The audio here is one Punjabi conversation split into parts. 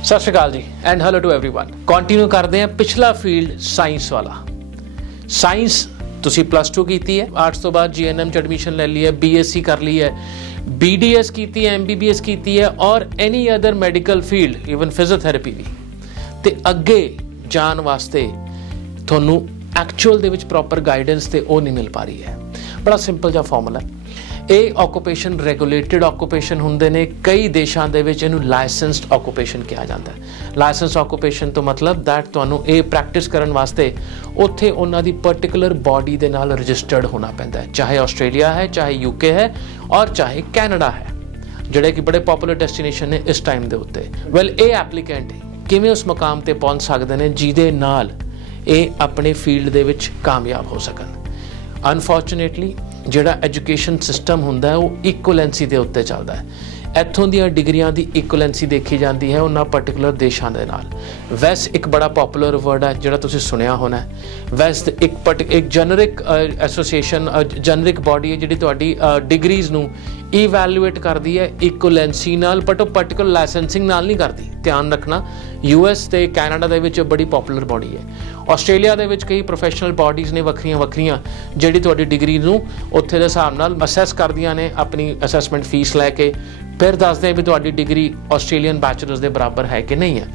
सत श्री अकाल जी and hello to everyone. Continue करते हैं पिछला फील्ड साइंस वाला। साइंस तुसी +2 की है, आर्ट्स तो बाद GNM च एडमिशन ले ली है, BSc कर ली है, BDS की है, MBBS की है और any other medical field even physiotherapy भी। ते अगे जान वास्ते थोनू एक्चुअल दे विच प्रॉपर गाइडेंस ते ओ नहीं मिल पा रही है। बड़ा सिंपल जा फॉर्मूला है। ਇਹ ਆਕੂਪੇਸ਼ਨ ਰੈਗੂਲੇਟਡ ਆਕੂਪੇਸ਼ਨ ਹੁੰਦੇ ਨੇ, ਕਈ ਦੇਸ਼ਾਂ ਦੇ ਵਿੱਚ ਇਹਨੂੰ ਲਾਇਸੈਂਸਡ ਆਕੂਪੇਸ਼ਨ ਕਿਹਾ ਜਾਂਦਾ ਹੈ। ਲਾਇਸੈਂਸ ਆਕੂਪੇਸ਼ਨ ਤੋਂ ਮਤਲਬ ਦੈਟ ਤੁਹਾਨੂੰ ਇਹ ਪ੍ਰੈਕਟਿਸ ਕਰਨ ਵਾਸਤੇ ਉੱਥੇ ਉਹਨਾਂ ਦੀ ਪਰਟੀਕੂਲਰ ਬਾਡੀ ਦੇ ਨਾਲ ਰਜਿਸਟਰਡ ਹੋਣਾ ਪੈਂਦਾ ਹੈ, ਚਾਹੇ ਆਸਟ੍ਰੇਲੀਆ ਹੈ, ਚਾਹੇ UK ਹੈ ਔਰ ਚਾਹੇ ਕੈਨੇਡਾ ਹੈ, ਜਿਹੜੇ ਕਿ ਬੜੇ ਪਪੂਲਰ ਡੈਸਟੀਨੇਸ਼ਨ ਨੇ ਇਸ ਟਾਈਮ ਦੇ ਉੱਤੇ। ਵੈਲ ਇਹ ਐਪਲੀਕੈਂਟ ਕਿਵੇਂ ਉਸ ਮੁਕਾਮ ਤੇ ਪਹੁੰਚ ਸਕਦੇ ਨੇ ਜਿਹਦੇ ਨਾਲ ਇਹ ਆਪਣੇ ਫੀਲਡ ਦੇ ਵਿੱਚ ਕਾਮਯਾਬ ਹੋ ਸਕਣ। ਅਨਫੋਰਚੂਨੇਟਲੀ ਜਿਹੜਾ ਐਜੂਕੇਸ਼ਨ ਸਿਸਟਮ ਹੁੰਦਾ ਉਹ ਇਕੁਅਲੈਂਸੀ ਦੇ ਉੱਤੇ ਚੱਲਦਾ ਹੈ। ਇੱਥੋਂ ਦੀਆਂ ਡਿਗਰੀਆਂ ਦੀ ਇਕੁਅਲੈਂਸੀ ਦੇਖੀ ਜਾਂਦੀ ਹੈ ਉਹਨਾਂ ਪਰਟੀਕੂਲਰ ਦੇਸ਼ਾਂ ਦੇ ਨਾਲ। ਵੈਸ ਇੱਕ ਬੜਾ ਪਪੂਲਰ ਵਰਡ ਹੈ ਜਿਹੜਾ ਤੁਸੀਂ ਸੁਣਿਆ ਹੋਣਾ। ਵੈਸ ਇੱਕ ਜਨਰਿਕ ਐਸੋਸੀਏਸ਼ਨ, ਜਨਰਿਕ ਬਾਡੀ ਹੈ ਜਿਹੜੀ ਤੁਹਾਡੀ ਡਿਗਰੀਜ਼ ਨੂੰ ਇਵੈਲੂਏਟ ਕਰਦੀ ਹੈ ਇਕੁਅਲੈਂਸੀ ਨਾਲ, ਬਟ ਉਹ ਪਰਟੀਕੂਲਰ ਲਾਇਸੈਂਸਿੰਗ ਨਾਲ ਨਹੀਂ ਕਰਦੀ। ਧਿਆਨ ਰੱਖਣਾ, US ਤੇ ਕੈਨੇਡਾ ਦੇ ਵਿੱਚ ਬੜੀ ਪਪੂਲਰ ਬਾਡੀ ਹੈ। ਆਸਟ੍ਰੇਲੀਆ ਦੇ ਵਿੱਚ ਕਈ ਪ੍ਰੋਫੈਸ਼ਨਲ ਬਾਡੀਜ਼ ਨੇ ਵੱਖਰੀਆਂ ਜਿਹੜੀ ਤੁਹਾਡੀ ਡਿਗਰੀ ਨੂੰ ਉੱਥੇ ਦੇ ਹਿਸਾਬ ਨਾਲ ਅਸੈਸ ਕਰਦੀਆਂ ਨੇ, ਆਪਣੀ ਅਸੈਸਮੈਂਟ ਫੀਸ ਲੈ ਕੇ ਫਿਰ ਦੱਸਦੇ ਵੀ ਤੁਹਾਡੀ ਡਿਗਰੀ ਆਸਟ੍ਰੇਲੀਅਨ ਬੈਚਲਰਸ ਦੇ ਬਰਾਬਰ ਹੈ ਕਿ ਨਹੀਂ ਹੈ।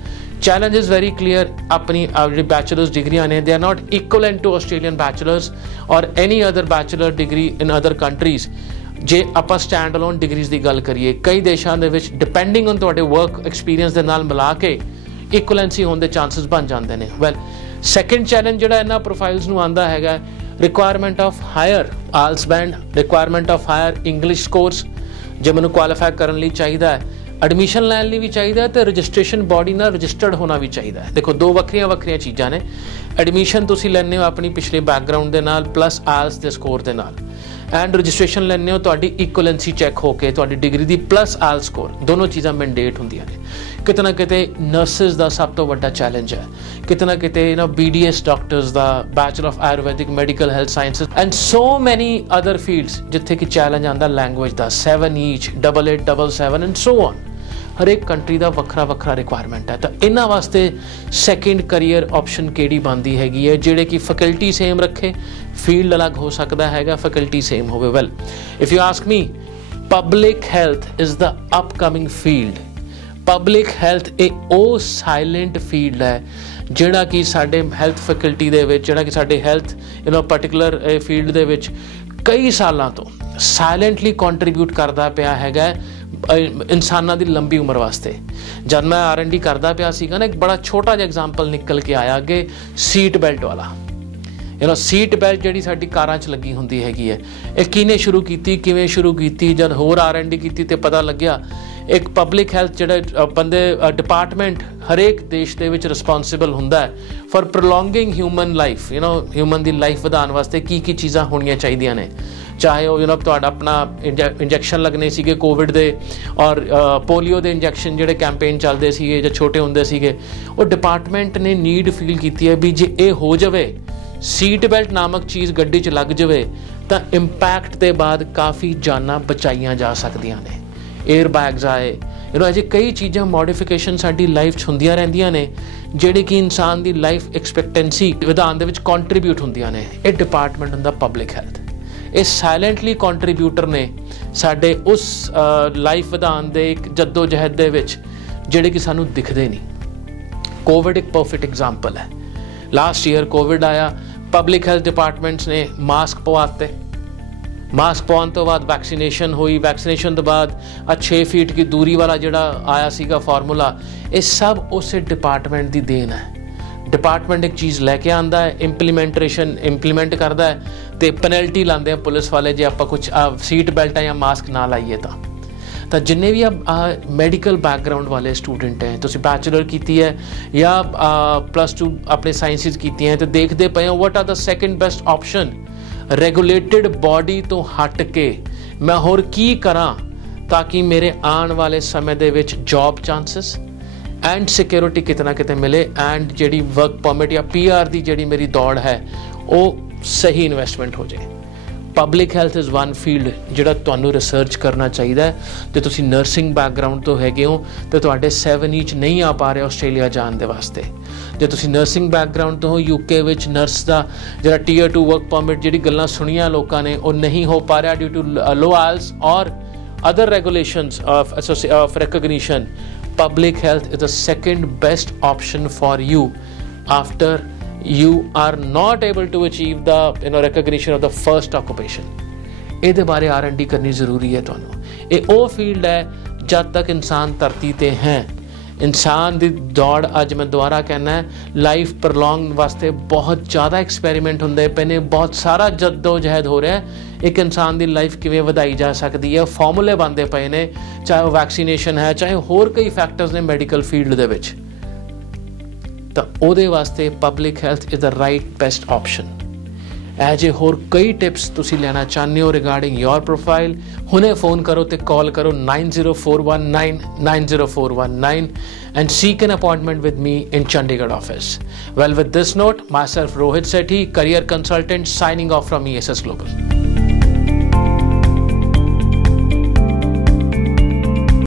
Challenge is very clear. ਆਪਣੀ ਜਿਹੜੀ ਬੈਚਲਰਸ ਡਿਗਰੀਆਂ ਨੇ they are not equivalent to Australian bachelors or any other bachelor degree in other countries. ਜੇ ਆਪਾਂ ਸਟੈਂਡ ਅਲੋਨ ਡਿਗਰੀਜ਼ ਦੀ ਗੱਲ ਕਰੀਏ, ਕਈ ਦੇਸ਼ਾਂ ਦੇ ਵਿੱਚ ਡਿਪੈਂਡਿੰਗ ਔਨ ਤੁਹਾਡੇ ਵਰਕ ਐਕਸਪੀਰੀਅੰਸ ਦੇ ਨਾਲ ਮਿਲਾ ਕੇ ਇਕੁਅਲੈਂਸੀ ਹੋਣ ਦੇ ਚਾਂਸਸ ਬਣ ਜਾਂਦੇ ਨੇ। ਵੈਲ ਸੈਕੰਡ ਚੈਲੰਜ ਜਿਹੜਾ ਇਹਨਾਂ ਪ੍ਰੋਫਾਈਲਸ ਨੂੰ ਆਉਂਦਾ ਹੈਗਾ, requirement of higher IELTS band, requirement of higher English scores ਜੇ ਮੈਨੂੰ ਕੁਆਲੀਫਾਈ ਕਰਨ ਲਈ ਚਾਹੀਦਾ ਹੈ, ਐਡਮਿਸ਼ਨ ਲੈਣ ਲਈ ਵੀ ਚਾਹੀਦਾ ਹੈ ਤੇ ਰਜਿਸਟ੍ਰੇਸ਼ਨ ਬਾਡੀ ਨਾਲ ਰਜਿਸਟਰਡ ਹੋਣਾ ਵੀ ਚਾਹੀਦਾ ਹੈ। ਦੇਖੋ ਦੋ ਵੱਖਰੀਆਂ ਚੀਜ਼ਾਂ ਨੇ। ਐਡਮਿਸ਼ਨ ਤੁਸੀਂ ਲੈਂਦੇ ਹੋ ਆਪਣੀ ਪਿਛਲੇ ਬੈਕਗਰਾਊਂਡ ਦੇ ਨਾਲ ਪਲੱਸ ਆਇਲਸ ਦੇ ਸਕੋਰ ਦੇ ਨਾਲ, ਐਂਡ ਰਜਿਸਟ੍ਰੇਸ਼ਨ ਲੈਂਦੇ ਹੋ ਤੁਹਾਡੀ ਇਕੁਅਲੈਂਸੀ ਚੈੱਕ ਹੋ ਕੇ ਤੁਹਾਡੀ ਡਿਗਰੀ ਦੀ ਪਲੱਸ ਆਇਲਸ ਸਕੋਰ। ਦੋਨੋਂ ਚੀਜ਼ਾਂ ਮੈਂਡੇਟ ਹੁੰਦੀਆਂ ਨੇ। ਕਿਤੇ ਨਾ ਕਿਤੇ ਨਰਸਿਸ ਦਾ ਸਭ ਤੋਂ ਵੱਡਾ ਚੈਲੰਜ ਹੈ, ਕਿਤੇ ਨਾ ਕਿਤੇ BDS doctors the, bachelor of Ayurvedic medical health sciences and so ਮੈਨੀ ਅਦਰ ਫੀਲਡਸ ਜਿੱਥੇ ਕਿ ਚੈਲੰਜ ਆਉਂਦਾ language the, 7 ਈਚ, 88, 77 and so on. ਹਰੇਕ ਕੰਟਰੀ ਦਾ ਵੱਖਰਾ ਰਿਕੁਆਇਰਮੈਂਟ ਹੈ। ਤਾਂ ਇਹਨਾਂ ਵਾਸਤੇ ਸੈਕਿੰਡ ਕਰੀਅਰ ਆਪਸ਼ਨ ਕਿਹੜੀ ਬਣਦੀ ਹੈਗੀ ਹੈ ਜਿਹੜੇ ਕਿ ਫੈਕਲਟੀ ਸੇਮ ਰੱਖੇ, ਫੀਲਡ ਅਲੱਗ ਹੋ ਸਕਦਾ ਹੈਗਾ, ਫੈਕਲਟੀ ਸੇਮ ਹੋਵੇ। Well if you ask me, public health is the upcoming field. Public health ਇਹ ਉਹ ਸਾਇਲੈਂਟ ਫੀਲਡ ਹੈ ਜਿਹੜਾ ਕਿ ਸਾਡੇ ਹੈਲਥ ਫੈਕਲਟੀ ਦੇ ਵਿੱਚ, ਜਿਹੜਾ ਕਿ ਸਾਡੇ ਹੈਲਥ ਪਰਟੀਕੂਲਰ ਫੀਲਡ ਦੇ ਵਿੱਚ ਕਈ ਸਾਲਾਂ ਤੋਂ ਸਾਇਲੈਂਟਲੀ ਕੰਟਰੀਬਿਊਟ ਕਰਦਾ ਪਿਆ ਹੈਗਾ ਇਨਸਾਨਾਂ ਦੀ ਲੰਬੀ ਉਮਰ ਵਾਸਤੇ। ਜਦ ਮੈਂ R&D ਕਰਦਾ ਪਿਆ ਸੀਗਾ ਨਾ, ਇੱਕ ਬੜਾ ਛੋਟਾ ਜਿਹਾ ਐਗਜ਼ਾਮਪਲ ਨਿਕਲ ਕੇ ਆਇਆ ਅੱਗੇ, ਸੀਟ ਬੈਲਟ ਵਾਲਾ। ਸੀਟ ਬੈਲਟ ਜਿਹੜੀ ਸਾਡੀ ਕਾਰਾਂ 'ਚ ਲੱਗੀ ਹੁੰਦੀ ਹੈਗੀ ਹੈ, ਇਹ ਕਿਹਨੇ ਸ਼ੁਰੂ ਕੀਤੀ, ਕਿਵੇਂ ਸ਼ੁਰੂ ਕੀਤੀ? ਜਦ ਹੋਰ R&D ਕੀਤੀ ਤੇ ਪਤਾ ਲੱਗਿਆ ਇੱਕ ਪਬਲਿਕ ਹੈਲਥ ਜਿਹੜਾ ਬੰਦੇ ਡਿਪਾਰਟਮੈਂਟ ਹਰੇਕ ਦੇਸ਼ ਦੇ ਵਿੱਚ ਰਿਸਪੌਂਸਿਬਲ ਹੁੰਦਾ ਹੈ for ਪ੍ਰੋਲੋਂਗਿੰਗ human life. Human the life ਵਧਾਉਣ ਵਾਸਤੇ ਕੀ ਚੀਜ਼ਾਂ ਹੋਣੀਆਂ ਚਾਹੀਦੀਆਂ ਨੇ। ਚਾਹੇ ਉਹ ਤੁਹਾਡਾ ਆਪਣਾ ਇੰਜੈਕਸ਼ਨ ਲੱਗਣੇ ਸੀਗੇ ਕੋਵਿਡ ਦੇ ਔਰ ਪੋਲੀਓ ਦੇ ਇੰਜੈਕਸ਼ਨ ਜਿਹੜੇ ਕੈਂਪੇਨ ਚੱਲਦੇ ਸੀਗੇ ਜਾਂ ਛੋਟੇ ਹੁੰਦੇ ਸੀਗੇ, ਉਹ ਡਿਪਾਰਟਮੈਂਟ ਨੇ ਨੀਡ ਫੀਲ ਕੀਤੀ ਹੈ ਵੀ ਜੇ ਇਹ ਹੋ ਜਾਵੇ, ਸੀਟ ਬੈਲਟ ਨਾਮਕ ਚੀਜ਼ ਗੱਡੀ 'ਚ ਲੱਗ ਜਾਵੇ ਤਾਂ ਇੰਪੈਕਟ ਦੇ ਬਾਅਦ ਕਾਫੀ ਜਾਨਾਂ ਬਚਾਈਆਂ ਜਾ ਸਕਦੀਆਂ ਨੇ। ਏਅਰ ਬੈਗਸ ਆਏ, ਅਜੇ ਕਈ ਚੀਜ਼ਾਂ ਮੋਡੀਫਿਕੇਸ਼ਨ ਸਾਡੀ ਲਾਈਫ 'ਚ ਹੁੰਦੀਆਂ ਰਹਿੰਦੀਆਂ ਨੇ ਜਿਹੜੇ ਕਿ ਇਨਸਾਨ ਦੀ ਲਾਈਫ ਐਕਸਪੈਕਟੈਂਸੀ ਵਧਾਉਣ ਦੇ ਵਿੱਚ ਕੰਟਰੀਬਿਊਟ ਹੁੰਦੀਆਂ ਨੇ। ਇਹ ਡਿਪਾਰਟਮੈਂਟ ਹੁੰਦਾ ਪਬਲਿਕ ਹੈਲਥ। ਇਹ ਸਾਇਲੈਂਟਲੀ ਕੰਟਰੀਬਿਊਟਰ ਨੇ ਸਾਡੇ ਉਸ ਲਾਈਫ ਵਧਾਉਣ ਦੇ ਇੱਕ ਜੱਦੋ ਜਹਿਦ ਦੇ ਵਿੱਚ ਜਿਹੜੇ ਕਿ ਸਾਨੂੰ ਦਿਖਦੇ ਨਹੀਂ। ਕੋਵਿਡ ਇੱਕ ਪਰਫੈਕਟ ਐਗਜ਼ਾਮਪਲ ਹੈ। ਲਾਸਟ ਈਅਰ ਕੋਵਿਡ ਆਇਆ, ਪਬਲਿਕ ਹੈਲਥ ਡਿਪਾਰਟਮੈਂਟਸ ਨੇ ਮਾਸਕ ਪਵਾਤੇ। ਮਾਸਕ ਪਾਉਣ ਤੋਂ ਬਾਅਦ ਵੈਕਸੀਨੇਸ਼ਨ ਹੋਈ, ਵੈਕਸੀਨੇਸ਼ਨ ਤੋਂ ਬਾਅਦ 6 ਫੀਟ ਦੀ ਦੂਰੀ ਵਾਲਾ ਜਿਹੜਾ ਆਇਆ ਸੀਗਾ ਫਾਰਮੂਲਾ, ਇਹ ਸਭ ਉਸੇ ਡਿਪਾਰਟਮੈਂਟ ਦੀ ਦੇਣ ਹੈ। ਡਿਪਾਰਟਮੈਂਟ ਇੱਕ ਚੀਜ਼ ਲੈ ਕੇ ਆਉਂਦਾ ਹੈ, ਇੰਪਲੀਮੈਂਟ ਕਰਦਾ ਹੈ ਤੇ ਪੈਨਲਟੀ ਲਾਉਂਦੇ ਆ ਪੁਲਿਸ ਵਾਲੇ ਜੇ ਆਪਾਂ ਕੁਛ ਸੀਟ ਬੈਲਟਾਂ ਜਾਂ ਮਾਸਕ ਨਾ ਲਾਈਏ ਤਾਂ ਜਿੰਨੇ ਵੀ ਮੈਡੀਕਲ ਬੈਕਗਰਾਊਂਡ ਵਾਲੇ ਸਟੂਡੈਂਟ ਹੈ, ਤੁਸੀਂ ਬੈਚਲਰ ਕੀਤੀ ਹੈ ਜਾਂ +2 ਆਪਣੇ ਸਾਇੰਸਿਸ ਕੀਤੀਆਂ ਹੈ, ਤੇ ਦੇਖਦੇ ਪਏ ਹੋ what are the second best option. Regulated body ਤੋਂ ਹਟ ਕੇ ਮੈਂ ਹੋਰ ਕੀ ਕਰਾਂ ਤਾਂ ਕਿ ਮੇਰੇ ਆਉਣ ਵਾਲੇ ਸਮੇਂ ਦੇ ਵਿੱਚ ਜੌਬ ਚਾਂਸਿਸ ਐਂਡ ਸਿਕਿਉਰਿਟੀ ਕਿਤੇ ਨਾ ਕਿਤੇ ਮਿਲੇ, ਐਂਡ ਜਿਹੜੀ ਵਰਕ ਪਰਮਿਟ ਜਾਂ PR ਦੀ ਜਿਹੜੀ ਮੇਰੀ ਦੌੜ ਹੈ ਉਹ ਸਹੀ ਇਨਵੈਸਟਮੈਂਟ ਹੋ ਜਾਏ। Public health is one field ਜਿਹੜਾ ਤੁਹਾਨੂੰ ਰਿਸਰਚ ਕਰਨਾ ਚਾਹੀਦਾ ਹੈ। ਤੇ ਤੁਸੀਂ ਨਰਸਿੰਗ ਬੈਕਗਰਾਊਂਡ ਤੋਂ ਹੈਗੇ ਹੋ ਤੇ ਤੁਹਾਡੇ 7 ਈਚ ਨਹੀਂ ਆ ਪਾ ਰਿਹਾ ਆਸਟ੍ਰੇਲੀਆ ਜਾਣ ਦੇ ਵਾਸਤੇ। ਜੇ ਤੁਸੀਂ ਨਰਸਿੰਗ ਬੈਕਗਰਾਊਂਡ ਤੋਂ ਹੋ, UK ਵਿੱਚ ਨਰਸ ਦਾ ਜਿਹੜਾ Tier 2 ਵਰਕ ਪਰਮਿਟ ਜਿਹੜੀ ਗੱਲਾਂ ਸੁਣੀਆਂ ਲੋਕਾਂ ਨੇ ਉਹ ਨਹੀਂ ਹੋ ਪਾ ਰਿਹਾ ਡਿਊ ਟੂ ਲੋ ਆਇਲਸ ਔਰ other regulations of recognition, public health is the second best option for you after you are not able to achieve the recognition of the first occupation। ਇਹਦੇ ਬਾਰੇ R&D ਕਰਨੀ ਜ਼ਰੂਰੀ ਹੈ ਤੁਹਾਨੂੰ। ਇਹ ਉਹ ਫੀਲਡ ਹੈ ਜਦ ਤੱਕ ਇਨਸਾਨ ਧਰਤੀ ਤੇ ਹੈ। ਇਨਸਾਨ ਦੀ ਦੌੜ ਅੱਜ ਮੈਂ ਦੁਬਾਰਾ ਕਹਿਣਾ ਲਾਈਫ ਪ੍ਰੋਲੋਂਗ ਵਾਸਤੇ ਬਹੁਤ ਜ਼ਿਆਦਾ ਐਕਸਪੈਰੀਮੈਂਟ ਹੁੰਦੇ ਪਏ ਨੇ, ਬਹੁਤ ਸਾਰਾ ਜਦੋਜਹਿਦ ਹੋ ਰਿਹਾ ਇੱਕ ਇਨਸਾਨ ਦੀ ਲਾਈਫ ਕਿਵੇਂ ਵਧਾਈ ਜਾ ਸਕਦੀ ਹੈ। ਫਾਰਮੂਲੇ ਬਣਦੇ ਪਏ ਨੇ, ਚਾਹੇ ਉਹ ਵੈਕਸੀਨੇਸ਼ਨ ਹੈ, ਚਾਹੇ ਹੋਰ ਕਈ ਫੈਕਟਰਸ ਨੇ ਮੈਡੀਕਲ ਫੀਲਡ ਦੇ ਵਿੱਚ। ਤਾਂ ਉਹਦੇ ਵਾਸਤੇ public health is the right best option. ਇਹ ਜੇ ਹੋਰ ਕਈ ਟਿਪਸ ਤੁਸੀਂ ਲੈਣਾ ਚਾਹੁੰਦੇ ਹੋ ਰਿਗਾਰਡਿੰਗ ਯੋਰ ਪ੍ਰੋਫਾਈਲ, ਹੁਣੇ ਫੋਨ ਕਰੋ ਤੇ ਕਾਲ ਕਰੋ 9041990419 and seek an appointment with me in Chandigarh office. Well, with this note, myself Rohit Sethi, career consultant, signing off from ESS Global.